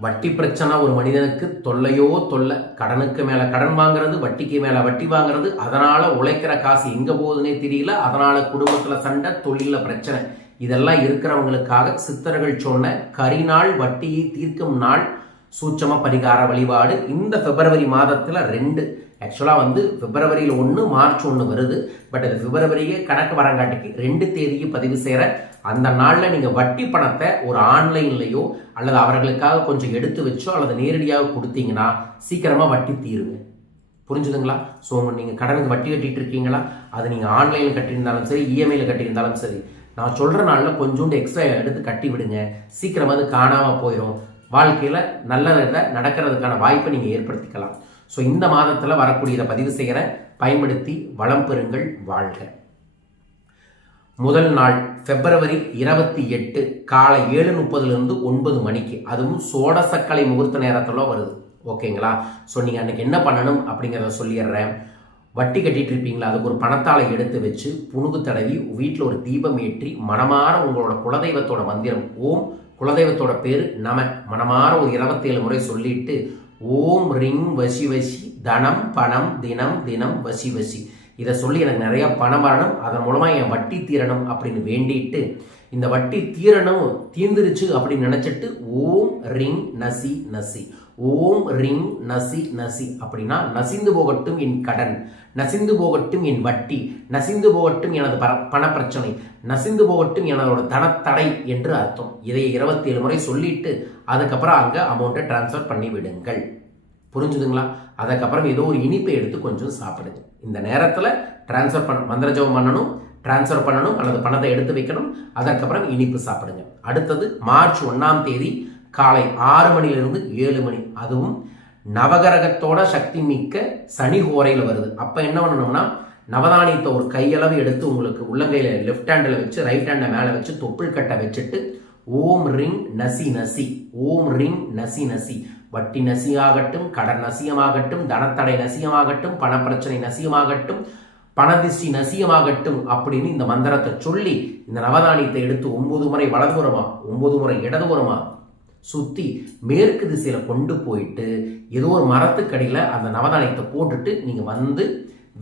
வட்டி பிரச்சனை ஒரு மனிதனுக்கு தொல்லையோ தொல்லை கடனுக்கு மேல கடன் வாங்குறது வட்டிக்கு மேல வட்டி வாங்குறது அதனால உழைக்கிற காசு எங்க போகுதுன்னே தெரியல அதனால குடும்பத்துல சண்டை தொழில பிரச்சனை. இதெல்லாம் இருக்கிறவங்களுக்காக சித்தர்கள் சொன்ன கரிநாள் வட்டியை தீர்க்கும் நாள் சூட்சம பரிகார வழிபாடு. இந்த பிப்ரவரி மாதத்தில் ரெண்டு. ஆக்சுவலாக வந்து பிப்ரவரியில் ஒன்று மார்ச் ஒன்று வருது. பட் அது பிப்ரவரியே கணக்கு வரங்காட்டிக்கு ரெண்டு தேதியை பதிவு செய்கிற அந்த நாளில் நீங்கள் வட்டி பணத்தை ஒரு ஆன்லைன்லேயோ அல்லது அவர்களுக்காக கொஞ்சம் எடுத்து வச்சோ அல்லது நேரடியாக கொடுத்தீங்கன்னா சீக்கிரமாக வட்டி தீருங்க. புரிஞ்சுதுங்களா? ஸோ நீங்கள் கடனுக்கு வட்டி கட்டிட்டு இருக்கீங்களா? அது நீங்கள் ஆன்லைனில் கட்டியிருந்தாலும் சரி இஎம்ஐயில் கட்டியிருந்தாலும் சரி. நான் சொல்கிற நாளில் கொஞ்சோண்டு எக்ஸ்ட்ரா எடுத்து கட்டி விடுங்க. சீக்கிரமாக அது காணாமல் போயிடும் வாழ்க்கையில் நல்லதை நடக்கிறதுக்கான வாய்ப்பை நீங்கள் ஏற்படுத்திக்கலாம். ஸோ இந்த மாதத்தில் வரக்கூடியதை பதிவு செய்கிற பயன்படுத்தி வளம் பெறுங்கள் வாழ்க. முதல் நாள் பிப்ரவரி இருபத்தி எட்டு காலை ஏழு முப்பதுலேருந்து ஒன்பது மணிக்கு. அதுவும் சோடசக்கலை முகூர்த்த நேரத்தில் வருது. ஓகேங்களா? ஸோ நீங்கள் அன்றைக்கி என்ன பண்ணணும் அப்படிங்கிறத சொல்லிடுறேன். வட்டி கட்டிட்டு இருப்பீங்களா? அதுக்கு ஒரு பணத்தாளை எடுத்து வச்சு புணுகு தடவி வீட்டில் ஒரு தீபம் ஏற்றி மனமாற உங்களோட குலதெய்வத்தோட மந்திரம் ஓம் குலதெய்வத்தோட பேர் நம மனமாற ஒரு இருபத்தேழு முறை சொல்லிட்டு ஓம் ரிங் வசி வசி தனம் பணம் தினம் தினம் வசி வசி. இதை சொல்லி எனக்கு நிறைய பணம் வரணும் அதன் மூலமாக என் வட்டி தீரணும் அப்படின்னு வேண்டிட்டு இந்த வட்டி தீரணும் தீர்ந்துருச்சு அப்படின்னு நினச்சிட்டு ஓம் ரிங் நசி நசி. ஓம் ரிங் நசி நசி அப்படின்னா நசிந்து போகட்டும் என் கடன் நசிந்து போகட்டும் என் வட்டி நசிந்து போகட்டும் எனது பர பண பிரச்சனை நசிந்து போகட்டும் எனதோட தனத்தடை என்று அர்த்தம். இதை இருபத்தி ஏழு முறை சொல்லிட்டு அதுக்கப்புறம் அங்கே அமௌண்ட்டை டிரான்ஸ்ஃபர் பண்ணி விடுங்கள். புரிஞ்சுதுங்களா? அதுக்கப்புறம் ஏதோ ஒரு இனிப்பை எடுத்து கொஞ்சம் சாப்பிடுங்க இந்த நேரத்தில் டிரான்ஸ்ஃபர் பண்ண மந்திர ஜபம் பண்ணணும் டிரான்ஸ்ஃபர் பண்ணணும் அல்லது பணத்தை எடுத்து வைக்கணும் அதற்கப்புறம் இனிப்பு சாப்பிடுங்க. அடுத்தது மார்ச் ஒன்றாம் தேதி காலை ஆறு மணிலிருந்து ஏழு மணி. அதுவும் நவகரகத்தோட சக்தி மிக்க சனி ஹோரையில் வருது. அப்போ என்ன பண்ணணும்னா நவதானியத்தை ஒரு கையளவு எடுத்து உங்களுக்கு உள்ளங்கையில் லெஃப்ட் ஹேண்டில் வச்சு ரைட் ஹேண்டை மேலே வச்சு தொப்புள் கட்டை வச்சுட்டு ஓம் ரிங் நசி நசி ஓம் ரிங் நசி நசி. வட்டி நசியாகட்டும் கடன் நசியமாகட்டும் தனத்தடை நசியமாகட்டும் பணப்பிரச்சனை நசியமாகட்டும் பணதிஷ்டி நசியமாகட்டும் அப்படின்னு இந்த மந்திரத்தை சொல்லி இந்த நவதானியத்தை எடுத்து ஒன்பது முறை வலதுபுறமா ஒன்பது முறை இடதுபுறமா சுற்றி மேற்கு திசையில் கொண்டு போயிட்டு ஏதோ ஒரு மரத்துக்கடியில் அந்த நவதானியத்தை போட்டுட்டு நீங்கள் வந்து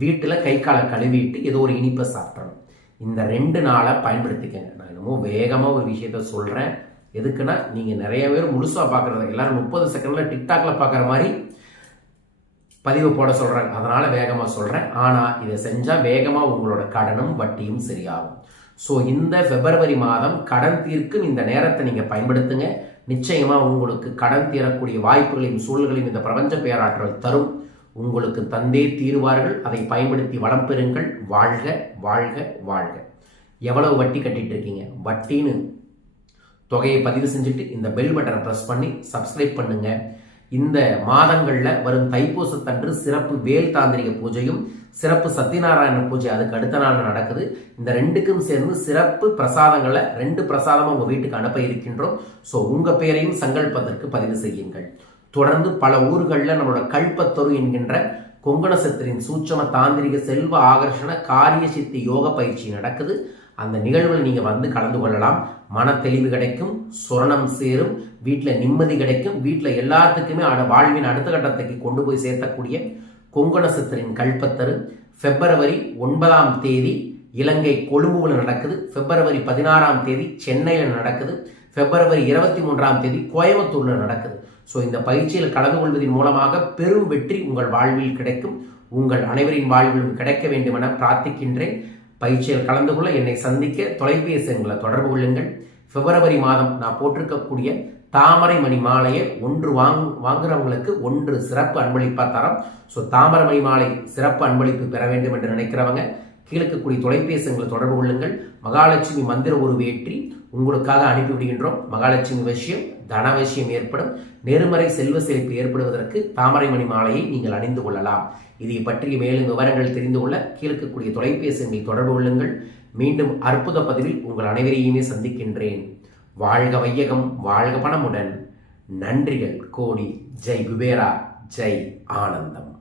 வீட்டில் கை காலை கழுவிட்டு ஏதோ ஒரு இனிப்பை சாப்பிடணும். இந்த ரெண்டு நாளை பயன்படுத்திக்கங்க. நான் என்னமோ வேகமாக ஒரு விஷயத்த சொல்கிறேன் எதுக்குன்னா நீங்கள் நிறைய பேர் முழுசாக பார்க்குறது எல்லாரும் முப்பது செகண்டில் டிக்டாக்ல பார்க்குற மாதிரி பதிவு போட சொல்கிறேன் அதனால் வேகமாக சொல்கிறேன் ஆனால் இதை செஞ்சால் வேகமாக உங்களோட கடனும் வட்டியும் சரியாகும். ஸோ இந்த பிப்ரவரி மாதம் கடன் தீர்க்கும் இந்த நேரத்தை நீங்கள் பயன்படுத்துங்க. நிச்சயமாக உங்களுக்கு கடன் தீரக்கூடிய வாய்ப்புகளையும் சூழல்களையும் இந்த பிரபஞ்ச பேராற்றல் தரும். உங்களுக்கு தந்தே தீருவார்கள். அதை பயன்படுத்தி வளம் பெறுங்கள். வாழ்க வாழ்க வாழ்க. எவ்வளவு வட்டி கட்டிட்டு இருக்கீங்க? வட்டின்னு தொகையை பதிவு செஞ்சுட்டு இந்த பெல் பட்டனை ப்ரெஸ் பண்ணி சப்ஸ்கிரைப் பண்ணுங்கள் இந்த மாதங்களில் வரும் தைப்பூசத்தன்று சிறப்பு வேல் தாந்திரிக பூஜையும் சிறப்பு சத்யநாராயண பூஜை அதுக்கு அடுத்த நாள் நடக்குது. இந்த ரெண்டுக்கும் சேர்ந்து சிறப்பு பிரசாதங்களை ரெண்டு பிரசாதமும் உங்கள் வீட்டுக்கு அனுப்ப இருக்கின்றோம். ஸோ உங்கள் பேரையும் சங்கல்பத்திற்கு பதிவு செய்யுங்கள். தொடர்ந்து பல ஊர்களில் நம்மளோட கல்பத்தொரு என்கின்ற கொங்கணசத்திரின் சூட்சம தாந்திரிக செல்வ ஆகர்ஷண காரிய சித்தி யோக பயிற்சி நடக்குது. அந்த நிகழ்வில் நீங்கள் வந்து கலந்து கொள்ளலாம். மன தெளிவு கிடைக்கும் சுரணம் சேரும் வீட்டில் நிம்மதி கிடைக்கும். வீட்டில் எல்லாத்துக்குமே அட வாழ்வின் அடுத்த கட்டத்துக்கு கொண்டு போய் சேர்த்தக்கூடிய கொங்கணசத்திரின் கல்பத்தரு. பிப்ரவரி ஒன்பதாம் தேதி இலங்கை கொழும்புவில் நடக்குது. பிப்ரவரி பதினாறாம் தேதி சென்னையில் நடக்குது. பிப்ரவரி இருபத்தி மூன்றாம் தேதி கோயம்புத்தூரில் நடக்குது. ஸோ இந்த பயிற்சியில் கலந்து கொள்வதன் மூலமாக பெரும் வெற்றி உங்கள் வாழ்வில் கிடைக்கும். உங்கள் அனைவரின் வாழ்விலும் கிடைக்க வேண்டும் என பிரார்த்திக்கின்றேன். பயிற்சியில் கலந்து கொள்ள என்னை சந்திக்க தொலைபேசி எங்களை தொடர்பு கொள்ளுங்கள். பிப்ரவரி மாதம் நான் போட்டிருக்கக்கூடிய தாமரை மணி மாலையை ஒன்று வாங் வாங்குறவங்களுக்கு ஒன்று சிறப்பு அன்பளிப்பாக தரோம். ஸோ தாமரை மணி மாலை சிறப்பு அன்பளிப்பு பெற வேண்டும் என்று நினைக்கிறவங்க கீழக்கக்கூடிய தொலைபேசிகளை தொடர்பு கொள்ளுங்கள். மகாலட்சுமி மந்திர உருவேற்றி உங்களுக்காக அனுப்பிவிடுகின்றோம் மகாலட்சுமி விஷயம் தன விஷயம் ஏற்படும். நெருமறை செல்வ செழிப்பு ஏற்படுவதற்கு தாமரை மணி மாலையை நீங்கள் அணிந்து கொள்ளலாம். இதை பற்றிய மேலும் விவரங்கள் தெரிந்து கொள்ள கீழக்கக்கூடிய தொலைபேசிகளை தொடர்பு கொள்ளுங்கள். மீண்டும் அற்புத பதிவில் உங்கள் அனைவரையுமே சந்திக்கின்றேன். வாழ்க வையகம் வாழ்க பணமுடன். நன்றிகள் கோடி. ஜெய் குபேரா ஜெய் ஆனந்தம்.